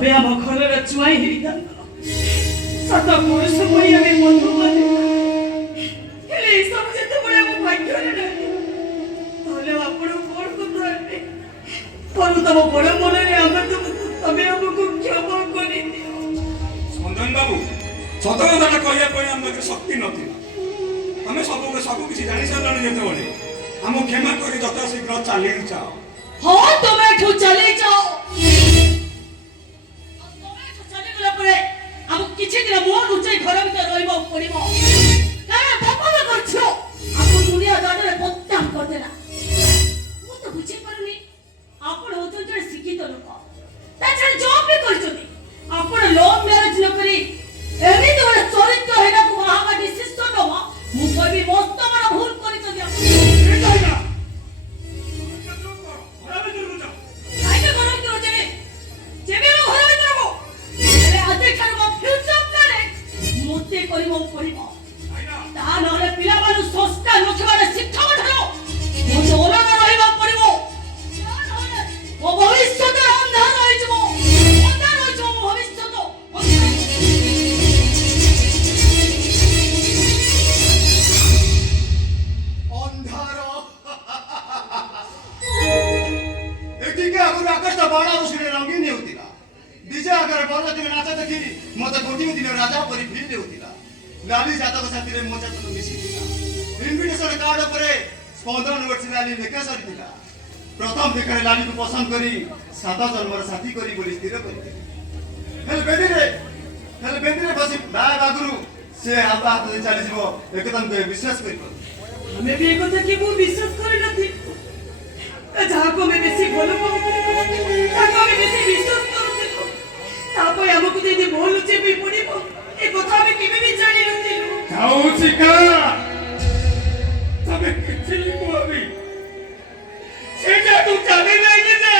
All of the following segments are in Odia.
तबे आम घर चुआई हेता सत पुरुष मई आम बंधु माने सब जिते बड़े मो भाग्य ताले आपण कोन करते पर तम बड़ मन रे आम तबे हमको क्षमा करी दियो स्पंदन बाबू सत कथा कहया आम शक्ति नथिला आम सब किसी जानी सारे जेते बड़े आम क्षमा कर जथा शीघ्र चली जाओ हाँ तुम्हें ठू चले जाओ किछि दिन मोर उच्चाई घर भीतर रहिबो पड़िबो कारण पापा करछो आपन दुनिया दाडरे बदनाम कर देला मु तो बुझे पारुनी आपन होतो जे शिक्षित लोक ताछा जॉब भी करछोनी आपन लव मैरिज न करी एमी तो चरित्र हेडा को आहा डिसिजन नो मु कहबी मस्त बड़ भूल करिछोनी आपन जाइना घर भीतर जाओ काहे घर भीतर जेबे जेबे घर भीतर को एले आते खार फ्यूचर प्लान मोते करिवो पड़िबो ता नहले पिला मानु सस्ता नखबारे शिक्षा धरो मोते ओलगा रहिबा पड़िबो ओ भविष्य अंधार होई जबो अंधार होई जबो भविष्य अंधार एठी के आगु आकाश त बाणा उसिरे रंगीन हेउतिला डीजे आगर बल दिन नाचा देखि मते गोटी दिन राजा परि फील हेउतिला लाली जातक साथी रे मोचा तो मिसी थिला इनविटेशन कार्ड परे स्पंदन वर्ष लाली लेखा सरिथिला प्रथम देखरे लाली को पसंद करी सात जन्मर साथी करी बोली स्थिर करी हेल बेदीरे बसी बाय बागुरु से हाथ हाथ चली जीवो एकदम के विश्वास करी हमें भी एक କଥା कि वो विश्वास करे नथि जहाँ को मैं बेसी भलो पाऊँ ताको मैं बेसी विश्वास करूँ ताको हमको दे दे बोल चे भी पड़िबो ए कथा हमें केबे भी जानि नथिलु जाओ शिका तबे किछली को अभी सेटा तू चली नहीं जे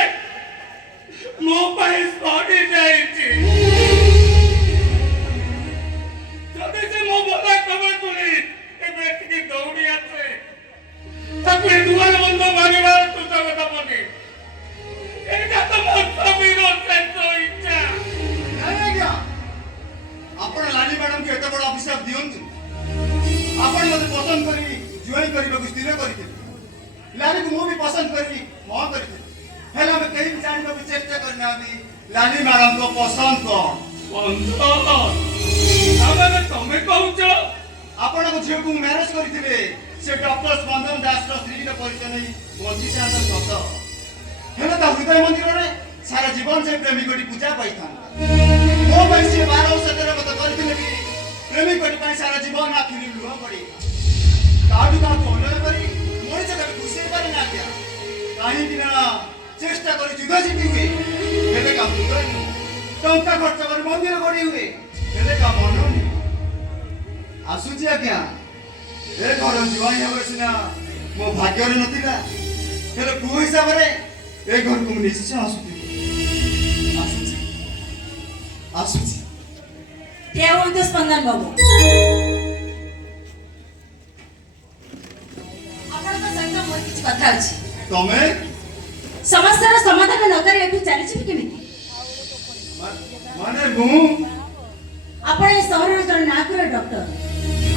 मो पाई सॉरी जाई छी तबे से मो बोला खबर तुली ए बेटी की दौड़ी आछे तबे दुआर बंद मारिबा तू तो कथा बनी एटा तो मो समीरो से तो इच्छा नहीं गया आपण लाली मैडम के एते बड़ अभिशाप दियंतु आपण मते पसंद करी ज्वाइन करी लोग स्थिर करी लाली को मु भी पसंद करी म करी हेला में कहीं भी जाने को चेष्टा करना दी लाली मैडम को पसंद को आबे तमे कहउछ आपण को झियो को मैरिज करिथिले से डॉक्टर स्पंदन दास रो स्त्री रो परिचय नै बंची जान सत हेला ता हृदय मंदिर रे सारा जीवन से प्रेमी कोटी पूजा पाइथान मो पैसे 12 17 मत करिथिले कि प्रेमी कोटी पाई सारा जीवन आखिरी लुह पड़ी काडू का कोने करी मोर जगह खुशी पारी ना गया काहे कि ना चेष्टा करी जुदा जीती हुए हेले काम दुई टंका खर्च कर मंदिर गड़ी हुए हेले काम मन आसुची आज्ञा ए घर जुआई हवे सिना मो भाग्य रे नथिला हेले पु हिसाब रे ए घर को निश्चय आसुती आसुची देवंत स्पंदन बाबू आपण तो संग मोर किछ कथा अछि तमे समस्यार समाधान न करी एठू चली छी केमिति माने मु आपण ए शहर रे जण नाकुर डॉक्टर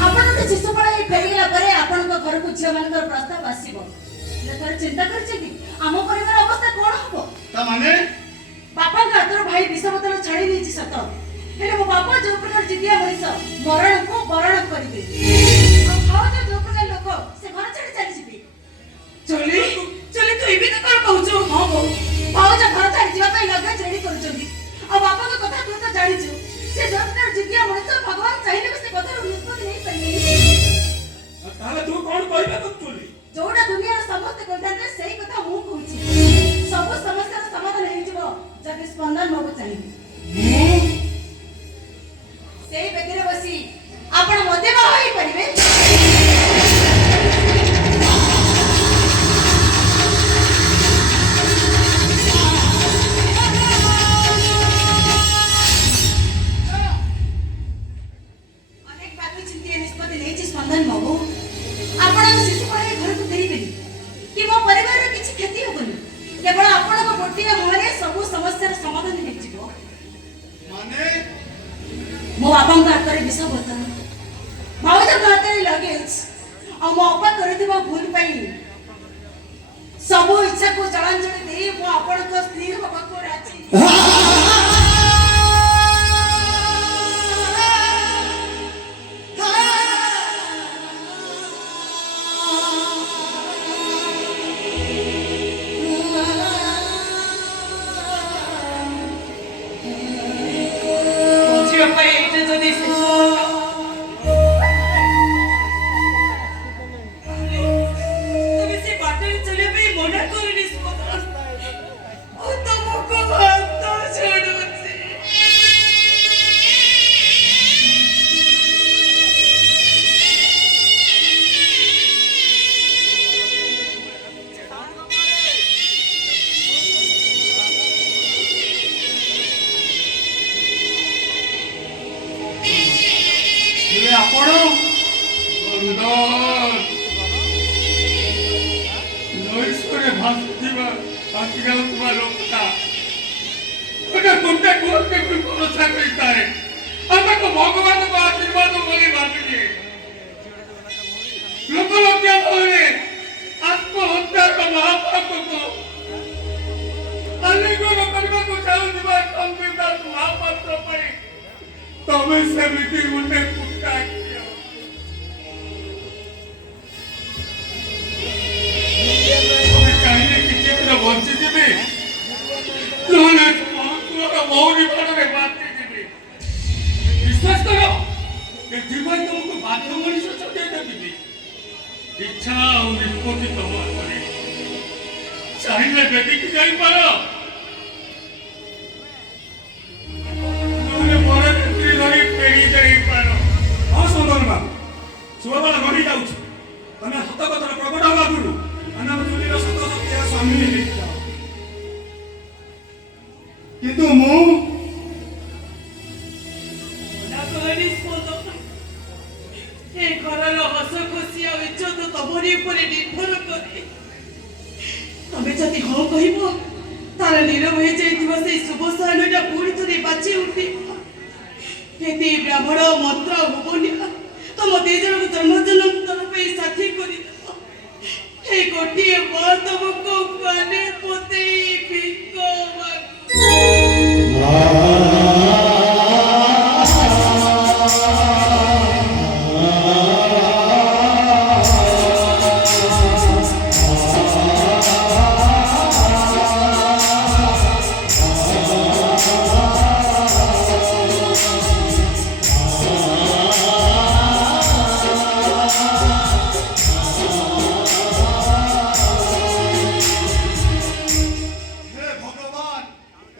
आपण तो शिशुपाल फेरिला परे आपण को घर को झियो मानकर प्रस्ताव आसीबो लेकर चिंता करछि कि आम परिवार अवस्था कोन हबो ता माने बापा का तोर भाई विषमतल छाड़ी नीची सत हेले मो बापा जो प्रकार जिदिया मनीष मरण को बरण करिबे आ खाओ तो जो प्रकार लोक से घर छाड़ी चली जिबे चली चली तो इबे तो कर कहउछो हां बो भाव जा घर छाड़ी जीवा पई लगे रेडी करछंती आ बापा के कथा तू तो जानि छु से जो प्रकार जिदिया मनीष भगवान चाहिले से कथा निष्पत्ति नहीं परिबे ताले तू कोन कहबे तो तुली जोडा दुनिया समस्त कहताते सही कथा मु कहूची सब समस्या समाधान हे जबो जब स्पंदन बाबू चाहिए सेही बेदीरे बसी आपण मते बा होई परिबे अनेक बात चिंती निष्पत्ति लेछि स्पंदन बाबू आपण शिशु पळे घर को फेरिबेनी कि मो परिवार रे किछि क्षति होबनी केवल आपण को गोटिया मुहरे सब समस्यार समाधान हे जिवो ମୋ ବାପାଙ୍କ ହାତରେ ବିଷ ବୋତଲ, ଭାଉଜଙ୍କ ହାତରେ ଲଗେଜ, ଆଉ ମୋ ଅପା କରିଥିବା ଭୁଲ ପାଇଁ ସବୁ ଇଚ୍ଛାକୁ ଜଳାଞ୍ଜଳି ଦେଇ ମୁଁ ଆପଣଙ୍କ ସ୍ତ୍ରୀ ହେବାକୁ ରାଜି। ଝିଅ ପାଇଁ ଏଇଟା ଯଦି ଶେଷ তুমি সে বাটের চলে ভাই মনে করিস কথা ও তোমাকে হাত ছড়ুছে ହେଲେ ଆପଣ ନଈସ୍ୱରେ ଭାସି ଯାଉଥିବା ଲୋକଟା ଗୋଟେ କୁଟେ କୁହତେ ଭରସା କରିଥାଏ ଆଉ ତାକୁ ଭଗବାନଙ୍କ ଆଶୀର୍ବାଦ ବୋଲି ଭାବିଲେ ଲୋକଲଜ୍ଜା ଭୟରେ ଆତ୍ମହତ୍ୟାର ମହାପାପକୁ ଆଲିଙ୍ଗନ କରିବାକୁ ଚାହୁଁଥିବା ସମ୍ବିଧାନ ମହାପାତ୍ର ପାଇଁ ତମେ ସେମିତି ଗୋଟେ କୁଟା ଚାହିଁଲେ କିଛି ଦିନ ବଞ୍ଚିଯିବି ନହେଲେ ତୁମର ମୌରୀ ବାଣରେ ବାଞ୍ଚିଯିବି। ବିଶ୍ୱାସ କର ଏଥିପାଇଁ ତୁମକୁ ବାଧ୍ୟ ମଣିଷ ଚଟେଇ ଦେବି। ଇଚ୍ଛା ଆଉ ନିଷ୍ପତ୍ତି ତମ ହାତରେ। ଚାହିଁଲେ ବେଦିକି ଯାଇପାର ନହେଲେ ମୋର ନେତ୍ରୀ ଧରି ଫେରି ଯାଇପାର। ହଁ ସୋଦନ ବାବୁ ଶୁଭବେଳ ଗଡ଼ି ଯାଉଛି ତମେ ସତ କଥାର ପ୍ରକଟ ହେବା ଆଗରୁ ମାନବ ଚୁଲିର ସତ ସତ୍ୟ ସ୍ୱାମୀ ହେଇଯାଅ। କିନ୍ତୁ ମୁଁ ଏ ଘରର ହସ ଖୁସି ଆଉ ଇଜ୍ଜତ ତମରି ଉପରେ ନିର୍ଭର କରେ। ତମେ ଯଦି ହଁ କହିବ ତାର ନୀରବ ହେଇଯାଇଥିବା ସେଇ ଶୁଭ ସ୍ଥାନଟା ପୁଣି ଥରେ ବାଜି ଉଠିବ। ଯଦି ବ୍ରାହ୍ମଣ ମନ୍ତ୍ର ଭୁବନ୍ୟ ତମ ଦି ଜଣଙ୍କୁ ଜନ୍ମଜନ୍ମାନ୍ତର ପାଇଁ ସାଥୀ କରିଦେବ। ଏ ଗୋଟିଏ ମା ତମକୁ କାନେ ପୋତେଇ ଭିକ ହେ ଭଗବାନ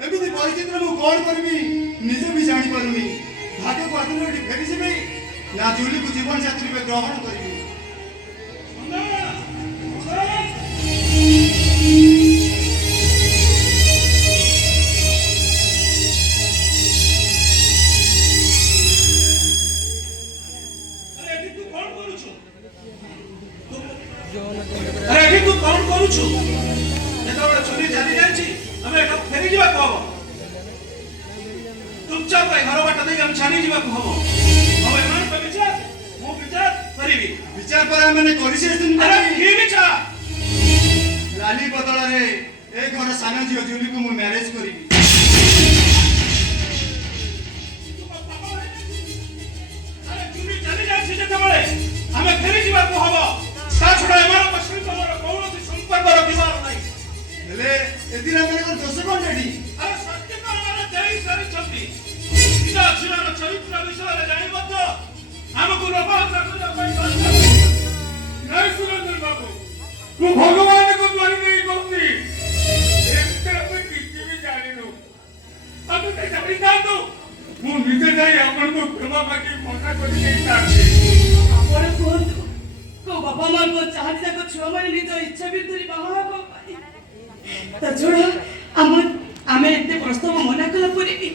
ଏମିତି ପରିସ୍ଥିତିରେ ମୁଁ କଣ କରିବି ନିଜେ ବି ଜାଣିପାରୁନି। ଭାଗ୍ୟକୁ ଆଦିନ ଏଠି ଫେରିଯିବି ନା ଜୁଲିକୁ ଜୀବନ ସାଥୀ ରୂପେ ଗ୍ରହଣ କରିବି। ଏଠି ତୁ କଣ କରୁଛୁ? ଏଠି ତୁ କଣ କରୁଛୁ? ଯେତେବେଳେ ଚୁଲି ଚାଲି ଯାଇଛି ଆମେ ଏଠୁ ଫେରି ଯିବାକୁ ହବ। ଚୁପଚାପ ରହି ଘର ବାଟ ଦେଇ ଆମେ ଛାଡ଼ି ଯିବାକୁ ହବ। ହବ ଏମାନଙ୍କ ବିଚାର ମୁଁ ବିଚାର କରିବି। ବିଚାର ପରେ ମାନେ କରିସାରିଛନ୍ତି ଆରେ କି ବିଚାର? ଲାଲି ବଦଳରେ ଏ ଘର ସାନ ଝିଅ ଜୁଲିକୁ ମୁଁ ମ୍ୟାରେଜ କରିବି। ଆରେ ଚୁଲି ଚାଲି ଯାଇଛି ଯେତେବେଳେ ଆମେ ଫେରି ଯିବାକୁ ହବ। ତା ଛଡ଼ା ଏମାନଙ୍କ ସହିତ ମୋର କୌଣସି ସମ୍ପର୍କ ରଖିବାର ନାହିଁ। ହେଲେ ଏଥିରେ ଆପଣଙ୍କର ଦୋଷ କଣ ଏଠି? ଆରେ ସତ୍ୟକାର ମାନେ ଦେଇ ସାରିଛନ୍ତି। ନିଜ ଝିଅର ଚରିତ୍ର ବିଷୟରେ ଜାଣି ମଧ୍ୟ ଆମକୁ ରବାହତ୍ୟା କରିବା ପାଇଁ ନାଇଁ ସୁରେନ୍ଦ୍ର ବାବୁ ମୁଁ ଭଗବାନଙ୍କୁ ଦ୍ୱାରି ଦେଇ କହୁଛି ଏତେ ଆମେ କିଛି ବି ଜାଣିନୁ। ଆମେ ତ ଜାଣିଥାନ୍ତୁ ମୁଁ ନିଜେ ଯାଇ ଆପଣଙ୍କୁ କ୍ଷମା ମାଗି ମନା କରି ଦେଇଥାନ୍ତି। ଆପଣ କୁହନ୍ତୁ କୋଉ ବାପା ମାଙ୍କ ଚାହାନ୍ତି ତାଙ୍କ ଛୁଆମାନେ ନିଜ ଇଚ୍ଛା ବିରୁଦ୍ଧରେ ବାହା ହେବା ପାଇଁ। ତା ଛଡ଼ା ଆମେ ଏତେ ପ୍ରସ୍ତାବ ମନା କଲା ପରେ ବି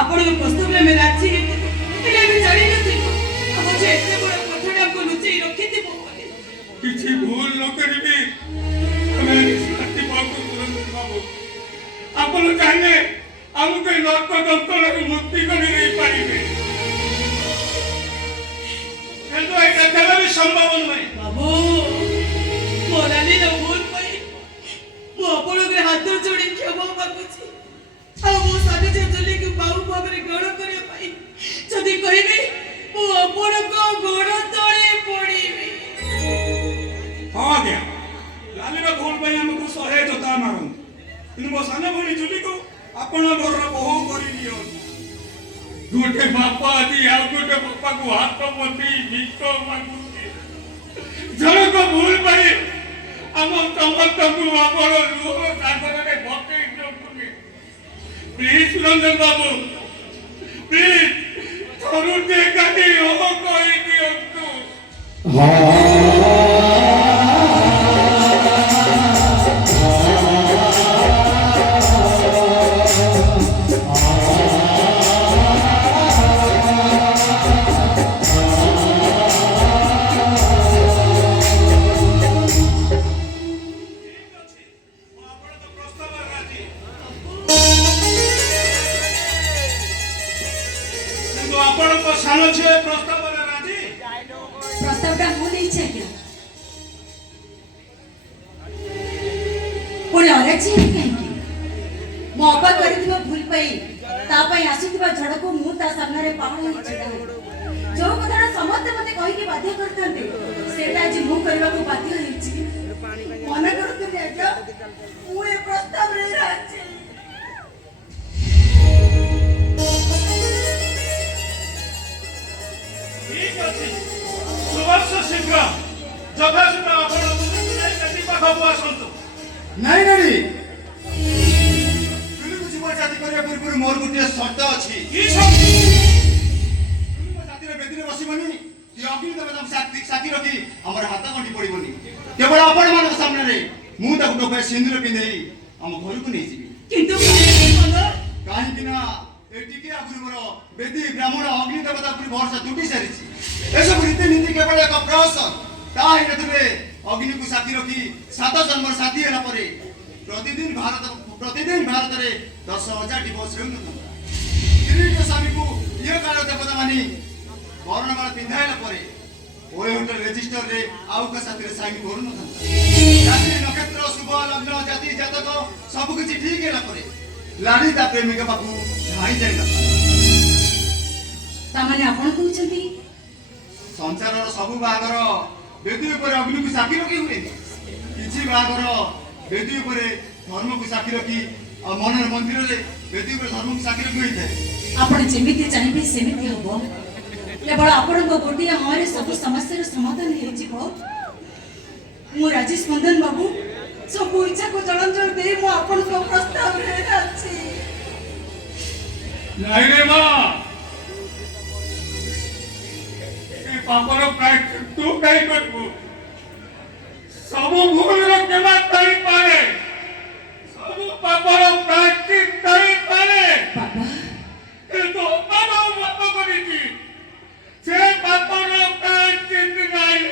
ଆପଣଙ୍କ ପ୍ରସ୍ତାବରେ ଆମେ ରାଜି ହେଇଥିଲୁ। ହେଲେ ଆମେ ଜାଣିନଥିଲୁ ଆମ ଝିଅ ଏତେ ବଡ଼ କଥାଟା ଆମକୁ ଲୁଚେଇ ରଖିଥିବ ବୋଲି। କିଛି ଭୁଲ ନ କରିବି ଆମେ ନିଷ୍ପତ୍ତି ପାଉଛୁ ସୁରେନ୍ଦ୍ର ବାବୁ। ଆପଣ ଚାହିଁଲେ ଆମକୁ ଏ ନର୍କ ଯନ୍ତ୍ରଣାରୁ ମୁକ୍ତି କରି ଦେଇପାରିବେ। गोटे बापा आदि आ गोटे बापा को हाथ मती भिक मागुची जनक भूल पाई आम समस्त को आपण लुह सागरे भटई दियंतुनी प्लीज रंजन बाबू प्लीज थरुटे काटी हो कहि दियंतु सानो छे प्रस्ताव राजी प्रस्तावटा मु ଦେଇଛି ଆଜ୍ଞା ପୁଣି ଅରାଜି କାହିଁକି ମୋ ଅପା କରିଥିବା ଭୁଲ ପାଇଁ ତା ପାଇଁ ଆସୁଥିବା ଝଡ଼କୁ ମୁଁ ତା ସାମ୍ନାରେ ପାହାଡ଼ ହୋଇ ଛିଡ଼ା ହେଲି ଯୋଉ କଥାଟା ସମସ୍ତେ ମୋତେ କହିକି ବାଧ୍ୟ କରିଥାନ୍ତି ସେଇଟା ଆଜି ମୁଁ କରିବାକୁ ବାଧ୍ୟ ହେଇଛି ମନେ କରୁଥିଲି ଆଜ୍ଞା ମୁଁ ଏ ପ୍ରସ୍ତାବରେ ରାଜି ठीक अछि सुवर्ष शीघ्र जथाशीघ्र आपण बेटी पाखକୁ ଆସନ୍ତୁ ନାଇଁ ନାରୀ ତୁମକୁ ଜୀବନ ଜାତି କରିବା ପୂର୍ବରୁ ମୋର ଗୋଟିଏ ସର୍ତ୍ତ ଅଛି କି ଶକ୍ତି ତୁମ ଜାତିର ବେଦିରେ ବସିବନି କି ଅଗ୍ନି ଦେବତାଙ୍କୁ ସାକ୍ଷୀ ରଖି ଆମର ହାତ ଗଣ୍ଠି ପଡ଼ିବନି କେବଳ ଆପଣମାନଙ୍କ ସାମ୍ନାରେ ମୁଁ ତାକୁ ଟୋପେ ସିନ୍ଦୁର ପିନ୍ଧେଇ ଆମ ଘରକୁ ନେଇଯିବି କିନ୍ତୁ କାହିଁକି ନା ଏ ଟିକେ ଆଗରୁ ମୋର ବେଦୀ ବ୍ରାହ୍ମଣ ଅଗ୍ନି ଦେବତା ଉପରେ ଭରସା ତୁଟି ସାରିଛି ଏସବୁ ରୀତିନୀତି କେବଳ ଏକ ପ୍ରହସନ ତା ହେଇନଥିଲେ ଅଗ୍ନିକୁ ସାଥୀ ରଖି 7 ଜନ୍ମର ସାଥୀ ହେଲା ପରେ ପ୍ରତିଦିନ ଭାରତରେ 10,000 ଡିଭୋର୍ସ ହେଉନଥାନ୍ତା ସ୍ତ୍ରୀଙ୍କ ସ୍ୱାମୀକୁ ଇଏ କାଳ ଦେବତା ମାନି ବର୍ଣ୍ଣମାଳ ପିନ୍ଧାଇଲା ପରେ ଓଏହୋଟେଲ ରେଜିଷ୍ଟରରେ ଆଉ କା ସାଥିରେ ସାଇନ୍ କରୁନଥାନ୍ତା ରାଶି ନକ୍ଷତ୍ର ଶୁଭ ଲଗ୍ନ ଜାତି ଜାତକ ସବୁ କିଛି ଠିକ ହେଲା ପରେ ଲାଡ଼ି ତା ପ୍ରେମିକା ପାଖକୁ ଧାଇଁ ଯାଇନଥାନ୍ତା ତାମାନେ ଆପଣ କହୁଛନ୍ତି ସଂସାରର ସବୁ ବାହାଘର ବେଦୀ ଉପରେ ଅଗ୍ନିକୁ ସାକ୍ଷୀ ରଖି ହୁଏନି କିଛି ବାହାଘର ବେଦୀ ଉପରେ ଧର୍ମକୁ ସାକ୍ଷୀ ରଖି ଆଉ ମନର ମନ୍ଦିରରେ ବେଦୀ ଉପରେ ଧର୍ମକୁ ସାକ୍ଷୀ ରଖି ହୋଇଥାଏ ଆପଣ ଯେମିତି ଚାହିଁବେ ସେମିତି ହବ କେବଳ ଆପଣଙ୍କ ଗୋଟିଏ ହଁରେ ସବୁ ସମସ୍ୟାର ସମାଧାନ ହେଇଯିବ ମୁଁ ରାଜେଶ ସ୍ପନ୍ଦନ ବାବୁ ସବୁ ଇଚ୍ଛାକୁ ଜଳାଞ୍ଜଳି ଦେଇ ମୁଁ ଆପଣଙ୍କ ପ୍ରସ୍ତାବରେ ରାଜି ନାଇଁ ରେ ମା ଏ ପାପର ପ୍ରାୟଶ୍ଚିତ ତୁ କାହିଁ କରିବୁ ସବୁ ଭୁଲର କ୍ଷମା କରିପାରେ ସବୁ ପାପର ପ୍ରାୟଶ୍ଚିତ କରିପାରେ ବାବା କିନ୍ତୁ ଅପାର ପାପ କରିଛି ସେ ପାପର ପ୍ରାୟଶ୍ଚିତ ନାହିଁ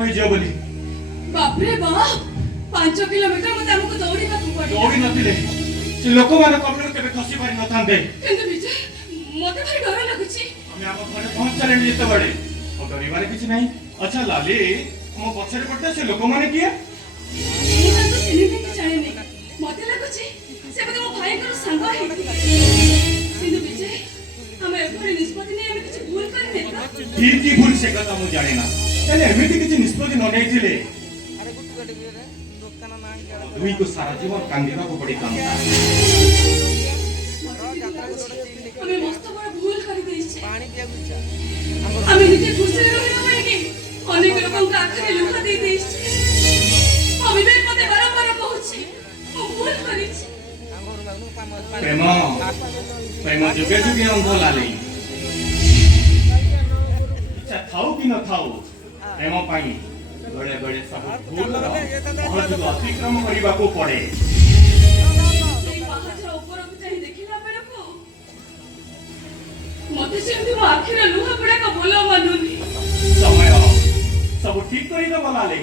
କହିଯିବ ବୋଲି ବାପରେ ବାପ 5 କିଲୋମିଟର ମତେ ଆମକୁ ଦୌଡ଼ିବାକୁ ପଡ଼ିବ ଦୌଡ଼ି ନଥିଲେ ସେ ଲୋକମାନେ କବଳରୁ କେବେ ଖସି ପାରି ନଥାନ୍ତେ। କିନ୍ତୁ ବିଜୟ ମତେ ଭାରି ଡର ଲାଗୁଛି। ଆମେ ଆମ ଘରେ ପହଞ୍ଚିସାରିଲେଣି ଯେତେବେଳେ ଆଉ ଡରିବାରେ କିଛି ନାହିଁ। ଆଚ୍ଛା ଲାଲି ମୋ ପଛରେ ପଡ଼ିతే ସେ ଲୋକମାନେ କିଏ? ମୁଁ ତାଙ୍କୁ ଚିହ୍ନିନି କି ଜାଣିନି। ମତେ ଲାଗୁଛି ସେ ବୋଧେ ମୋ ଭାଇଙ୍କର ସାଙ୍ଗ ହେଇଥିବେ। କିନ୍ତୁ ବିଜୟ ଆମେ ଏଭଳି ନିଷ୍ପତ୍ତି ନେଇ ଆମେ କିଛି ଭୁଲ କରିନେ ତ? କି ଭୁଲ ସେ କଥା ମୁଁ ଜାଣେ ନା। ହେଲେ ଏମିତି କିଛି ନିଷ୍ପତ୍ତି ନ ନେଇଥିଲେ ଦୁଇକୁ ସାରା ଜୀବନ କାନ୍ଦିବାକୁ ପଡ଼ିଥାନ୍ତା। ଆମେ ମସ୍ତ ବଡ଼ ଭୁଲ କରିଦେଇଛେ। ଆମେ ନିଜେ ଖୁସିରେ ରହିବା ପାଇଁ କି ଅନେକ ଲୋକଙ୍କ ଆଖରେ ଲୁହ ଦେଇ ଦେଇଛେ। ଅବିବେକ ମତେ ବାରମ୍ବାର କହୁଛି ମୁଁ ଭୁଲ କରିଛି। ପ୍ରେମ ପ୍ରେମ ଯୁଗେ ଯୁଗେ ଅନ୍ଧ ଲାଲି। ଇଚ୍ଛା ଥାଉ କି ନ ଥାଉ ପ୍ରେମ ପାଇଁ ବେଳେ ବେଳେ ସବୁ ଭୁଲର ମହଜୁଦ ଅତିକ୍ରମ କରିବାକୁ ପଡ଼େ। ସେଇ ପାହାଚର ଉପରକୁ ଚାହିଁ ଦେଖିଲା ବେଳକୁ ମତେ ଯେମିତି ମୋ ଆଖିର ଲୁହ ଗୁଡାକ ଭଲ ମାନୁନି। ସମୟ ସବୁ ଠିକ କରିଦେବ ଲାଲି।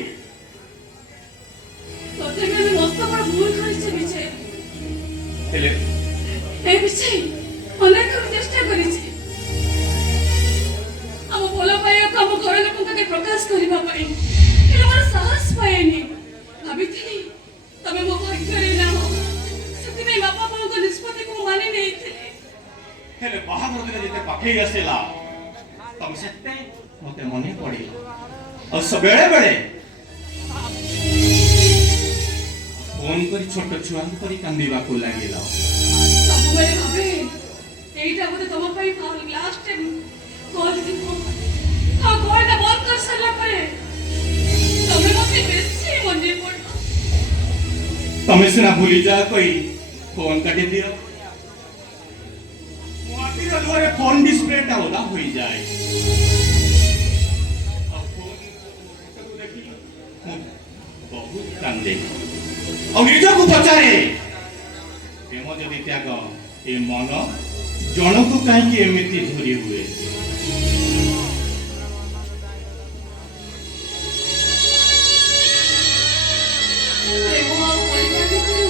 ତଥାପି ଆମେ ମସ୍ତ ବଡ଼ ଭୁଲ କରିଛେ ବିଜୟ। ହେଲେ ଏ ବିଜୟ ଅନେକ ଥର ଚେଷ୍ଟା କରିଛି ଆମ ଭଲ ପାଇବାକୁ ଆମ ଘର ଲୋକଙ୍କ ଆଗରେ ପ୍ରକାଶ କରିବା ପାଇଁ। ହେଲେ ମୋର ସାହସ ପାଏନି। ଭାବିଥିଲି ତମେ ମୋ ଭାଗ୍ୟରେ ନାହଁ। ସେଥିପାଇଁ ବାପା ମାଙ୍କ ନିଷ୍ପତ୍ତିକୁ ମୁଁ ମାନି ନେଇଥିଲି। ହେଲେ ବାହାଘର ଦିନ ଯେତେ ପାଖେଇ ଆସିଲା ତମେ ସେତେ ମତେ ମନେ ପଡ଼ିଲା। ଆଉ ବେଳେ ବେଳେ ଫୋନ କରି ଛୋଟ ଛୁଆଙ୍କୁ ପରି କାନ୍ଦିବାକୁ ଲାଗିଲ। ସବୁବେଳେ ଭାବେ ଏଇଟା ବୋଧେ ତମ ପାଇଁ ଲାଷ୍ଟ ଟାଇମ୍ କଲ୍ ଥିବ। ଆଉ କଲ୍ଟା ବନ୍ଦ କରି ସାରିଲା ପରେ ତମେ ମତେ ବେଶୀ ମନେ ପଡ। ତମେ ସିନା ଭୁଲି ଯା କହି ଫୋନ କାଟି ଦିଅ। ମୋ ଆଖିର ଲୁହରେ ଫୋନ ଡିସପ୍ଲେଟା ଓଦା ହୋଇଯାଏ। ଆଉ ଫୋନଟାକୁ ଦେଖି ମୁଁ ବହୁତ କାନ୍ଦେ। ଆଉ ନିଜକୁ ପଚାରେ ପ୍ରେମ ଯଦି ତ୍ୟାଗ ଏ ମନ ଜଣକୁ କାହିଁକି ଏମିତି ଝୁରି ହୁଏ? ପ୍ରେମ ଆଉ ପରିବାର ଭିତରୁ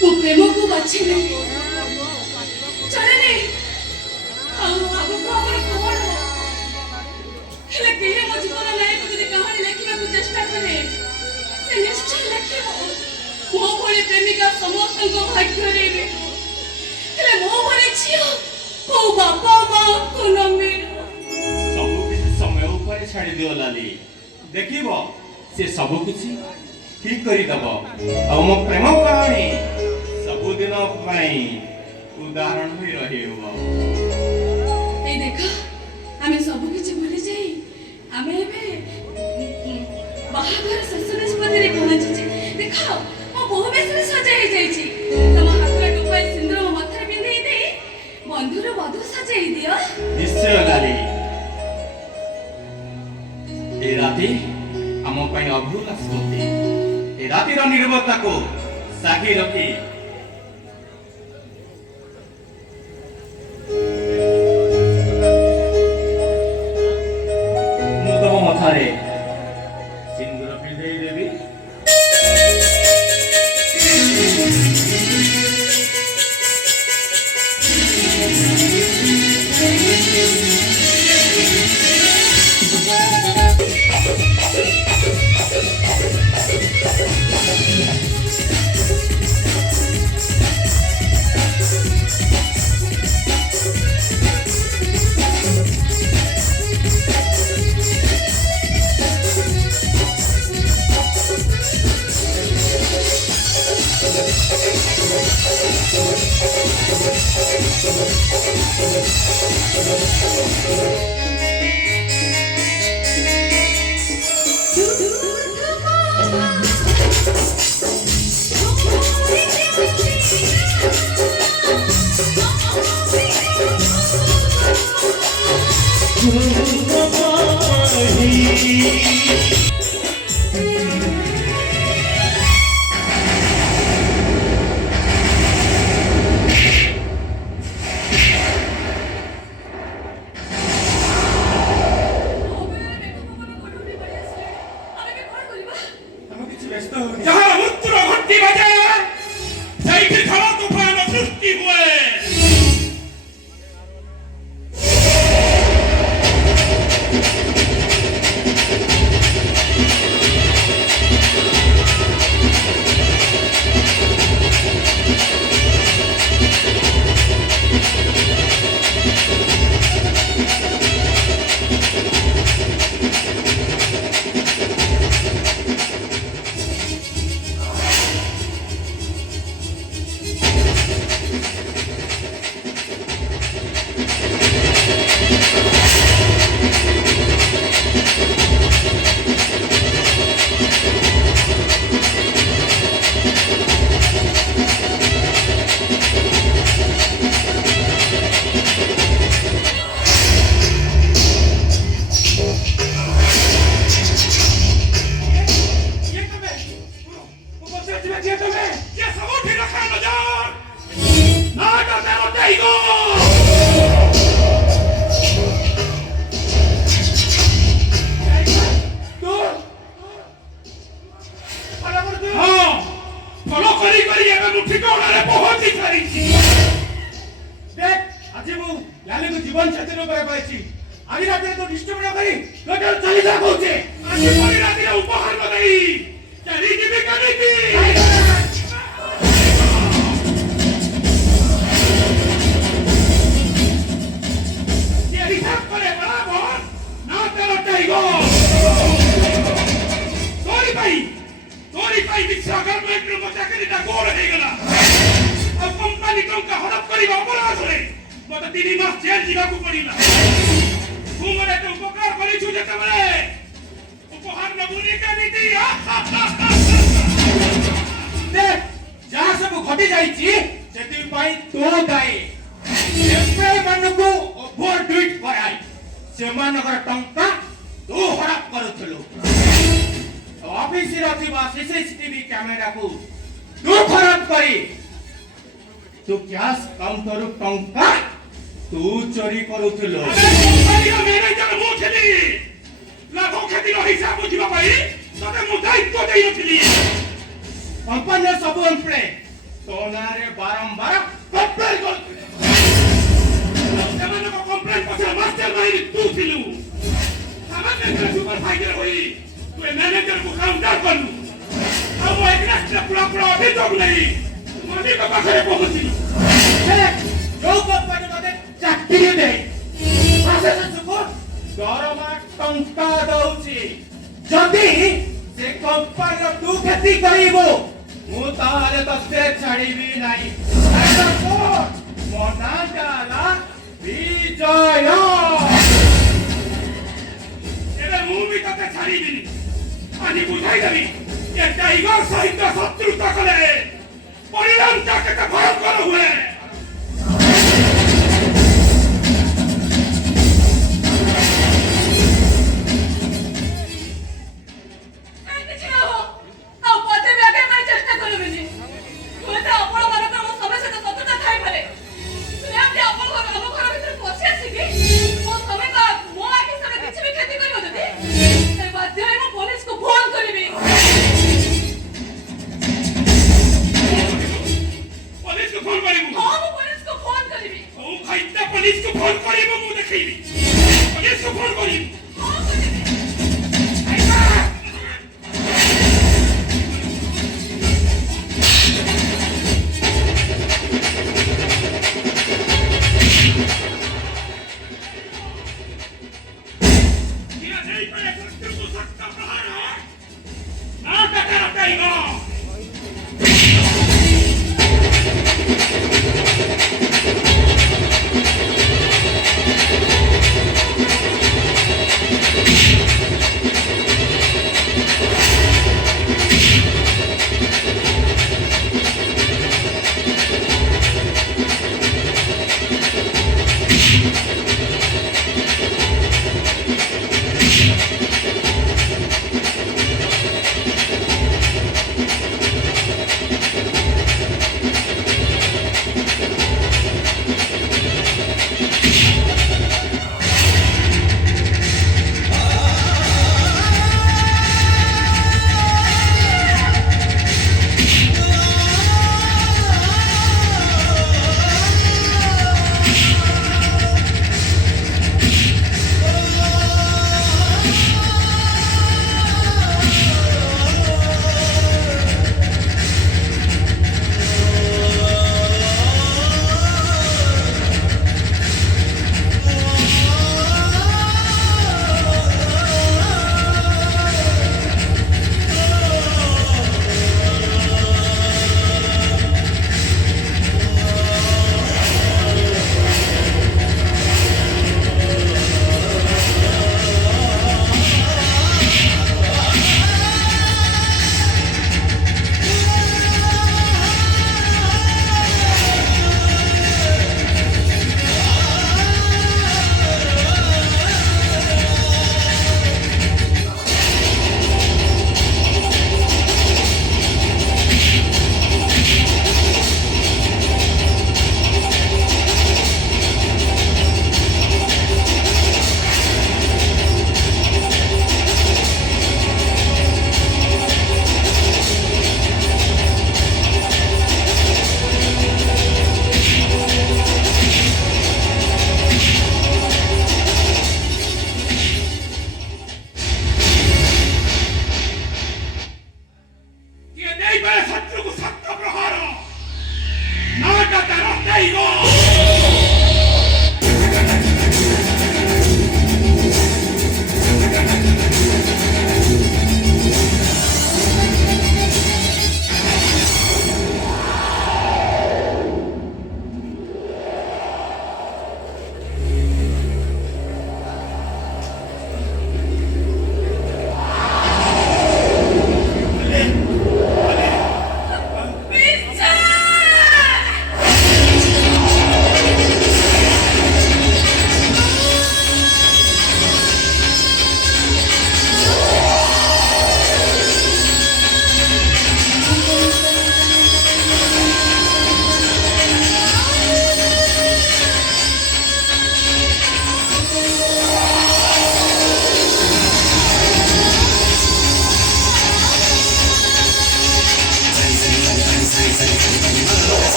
ମୁଁ ପ୍ରେମକୁ ବାଛି ନେବି। ଜାଣିନି ଆଉ ଆଗକୁ ଆମର କଣ? ହେଲେ କେହି ମୋ ଜୀବନ ନାୟକ ଯଦି କାହାଣୀ ଲେଖିବାକୁ ଚେଷ୍ଟା କରେ ସେ ନିଶ୍ଚୟ ଲେଖିବ ମୋ ଭଳି ପ୍ରେମିକା ସମସ୍ତଙ୍କ ଭାଗ୍ୟରେ। ହେଲେ ମୋ ଭଳି ଝିଅ କୋଉ ବାପା ମାଙ୍କୁ ନ ମିଳୁ। ସବୁ କିଛି ସମୟ ଉପରେ ଛାଡ଼ି ଦିଅ ଲାଲି। ଦେଖିବ ସେ ସବୁ କିଛି ଠିକ କରିଦବ। ଆଉ ମୋ ପ୍ରେମ କାହାଣୀ ସବୁଦିନ ପାଇଁ ଉଦାହରଣ ହୋଇ ରହିବ। এই ଦେଖ ଆମେ ସବୁ କିଛି ଭୁଲି ଯାଇ ଆମେ ଏବେ ବାହାଘର ଶେଷ ନିଷ୍ପତ୍ତିରେ ପହଞ୍ଚିଛେ। ଦେଖ ମୋ ବୋହୂ ବେଶରେ ସଜା ହେଇଯାଇଛି। ତମ ହାତରେ ଟୋପାଏ ସିନ୍ଦୁର ମୋ ମଥାରେ ପିନ୍ଧେଇ ଦେଇ ବନ୍ଧୁର ବଧୂ ସଜେଇ ଦିଅ। ନିଶ୍ଚୟ ଲାଲି। ଏ ରାତି ଆମ ପାଇଁ ଅଭୁଲା ସ୍ମୃତି। ଏ ରାତିର ନିରବତାକୁ ସାକ୍ଷୀ ରଖି ମୁଁ ତମ ମଥାରେ ସିନ୍ଦୁର ପିନ୍ଧେଇ ଦେବି। ଦିନ ପରେ କହିଛି ଆଜି ରାତିରେ ତୁ ଡିଷ୍ଟର୍ବ ନ କରି ତୋ ଚାଲି ଯା କହୁଛି। ଆଜି ପରି ରାତିରେ ଉପହାର ନ ଦେଇ ଚାଲିଯିବି କେମିତି? ये हिसाब करे बराबर ना तेरा टाइगर तोरी पाई बिछा गवर्नमेंट रो चाकरीटा गोल हे गला अब कंपनी टंका हड़प करिबा अपराध रे मते 3 मास जेल जिबाकू पड़िला तू मरे तो उपकार करिछु जेतेबेले उपहार नबुनी के नीति देख ଯାହା ସବୁ ଘଟି ଯାଇଛି ସେଥିପାଇଁ ତୁ ଦାୟୀ। ଏମ୍ପ୍ଲୟି ମାନଙ୍କୁ ଓଭର ଡୁଇଟ୍ କରାଇ ସେମାନଙ୍କର ଟଙ୍କା ତୁ ହଡପ କରୁଥିଲୁ। ଅଫିସରେ ଥିବା ସିସିଟିଭି କ୍ୟାମେରାକୁ ତୁ ଖରାପ କରି ତୁ କ୍ୟାଶ କାଉଣ୍ଟରରୁ ଟଙ୍କା ତୁ ଚୋରି କରୁଥିଲୁ। कंपनी मैनेजर मु थली लाभ କ୍ଷତିର ହିସାବ ବୁଝିବା ପାଇଁ ତତେ ମୁଁ ଦାୟିତ୍ୱ ଦେଇନଥିଲି। କମ୍ପାନୀର ସବୁ ଏମ୍ପ୍ଲୟି ତୋ ନାଁରେ ବାରମ୍ବାର କମ୍ପ୍ଲେନ୍ କରୁଥିଲେ। ସେମାନଙ୍କ କମ୍ପ୍ଲେନ୍ ପଛରେ ମାଷ୍ଟର ମାଇଣ୍ଡ ତୁ ଥିଲୁ। ସାମାନ୍ୟ ସୁପରଭାଇଜର ହୋଇ ତୁ ଏ ମ୍ୟାନେଜରକୁ କାଉଣ୍ଟର କଲୁ ଆଉ ମୁଁ ଏଗ୍ରାଷ୍ଟରେ ପୁରା ଅଭିଯୋଗ ନେଇ ମାଲିକ ପାଖରେ ପହଞ୍ଚିଲି। ଯୋଉ କମ୍ପାନୀ ମତେ ଚାକିରି ଦେଇ ମାସେ ଶେଷକୁ ଦରମା ଟଙ୍କା ଦଉଛି ଯଦି ସେ କମ୍ପାନୀର ତୁ କ୍ଷତି କରିବୁ ମୁଁ ତାହେଲେ ତତେ ଛାଡ଼ିବି ନାହିଁ। ମୋ ନାଁଟା ହେଲା ବିଜୟ। ଏବେ ମୁଁ ବି ତତେ ଛାଡ଼ିବିନି। ଆଜି ବୁଝାଇଦେବି ଏ ଟାଇଗର ସହିତ ଶତ୍ରୁତା କଲେ ପରିଣାମଟା କେତେ ଭୟଙ୍କର ହୁଏ। पुलिसको फोन गरिबो मु देखैबी पुलिसको फोन गरिबो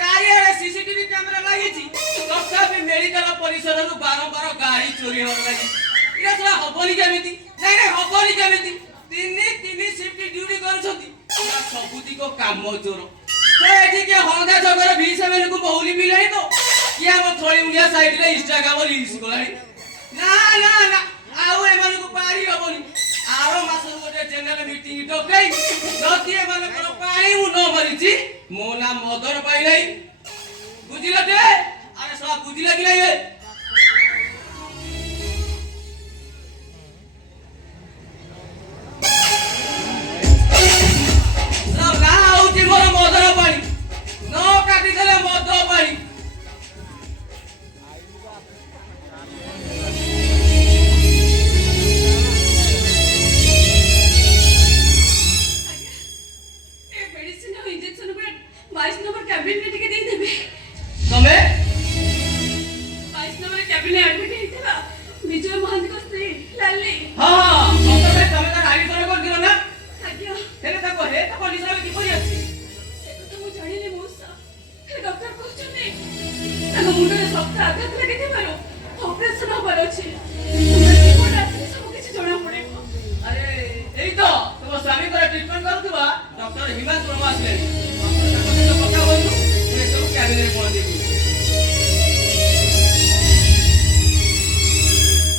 ଚାରିଆଡେ ସିସିଟିଭି କ୍ୟାମେରା ଲାଗିଛି ତଥାପି ମେଡିକାଲ ପରିସରରୁ ବାରମ୍ବାର ଗାଡି ଚୋରି ହବାର ଲାଗିଛି। ଏଇଟା ସେଟା ହବନି କେମିତି? ନାଇଁ ନାଇଁ ହବନି କେମିତି? ତିନି ସିଫ୍ଟ ଡ୍ୟୁଟି କରୁଛନ୍ତି ସବୁତିକ କାମ ଚୋର। ଏଠି କିଏ ହଙ୍ଗା ଛକର V7 କୁ ମହୁଲି ମିଳିଲାଣି ତ କିଏ ଆମ ଥଳିମୁଣ୍ଡିଆ ସାଇଡରେ ଇନଷ୍ଟାଗ୍ରାମ ରିଲ୍ସ କଲାଣି। ନା ନା ନା ଆଉ ଏମାନଙ୍କୁ ପାରି ହବନି। ଆର ମାସରୁ ଗୋଟେ ଜେନେରାଲ ମିଟିଂ ଡକେଇ ଯଦି ଏମାନଙ୍କର ପାଣି ମୁଁ ନ ଭରିଛି ମୋ ନା ମଦନ ପାଇ ନାହିଁ। ବୁଝିଲ ଟେ? ଆରେ ସବା ବୁଝିଲା କି ନାହିଁ? ନା ହଉଛି ମୋର ମଦନ ପାଣି ନ କାଟିଦେଲେ ମଦ ପାଣି। ତମେ 22 ନମ୍ବର କ୍ୟାବିନରେ ଆଡମିଟ ହେଇଥିଲା ବିଜୟ ମହାନ୍ତିଙ୍କ ସ୍ତ୍ରୀ ଲାଲି। ହଁ ସତରେ ତମେ ତାର ଆଡମିସନ କରିଦିଅ ନା? ଆଜ୍ଞା ହେଲେ ତାକୁ କଣ୍ଡିସନ କିପରି ଅଛି? ସେ କଥା ମୁଁ ଜାଣିନି ମଉସା। ହେଲେ ଡକ୍ଟର କହୁଛନ୍ତି ତାଙ୍କ ମୁଣ୍ଡରେ ଶକ୍ତ ଆଘାତ ଲାଗିଥିବାରୁ ଅପରେସନ ହବାର ଅଛି। ରିପୋର୍ଟ ଆସିଲେ ସବୁ କିଛି ଜଣା ପଡିବ। ଆରେ ଏଇ ତ ତୁମ ସ୍ୱାମୀଙ୍କର ଟ୍ରିଟମେଣ୍ଟ କରୁଥିବା ଡକ୍ଟର ହିମାଂଶୁ ବର୍ମା ଆସିଲେଣି। ତାଙ୍କ ସହିତ କଥା ହୁଅନ୍ତୁ ମୁଁ ଏସବୁ କ୍ୟାବିନେଟ୍ ପହଞ୍ଚେଇବି।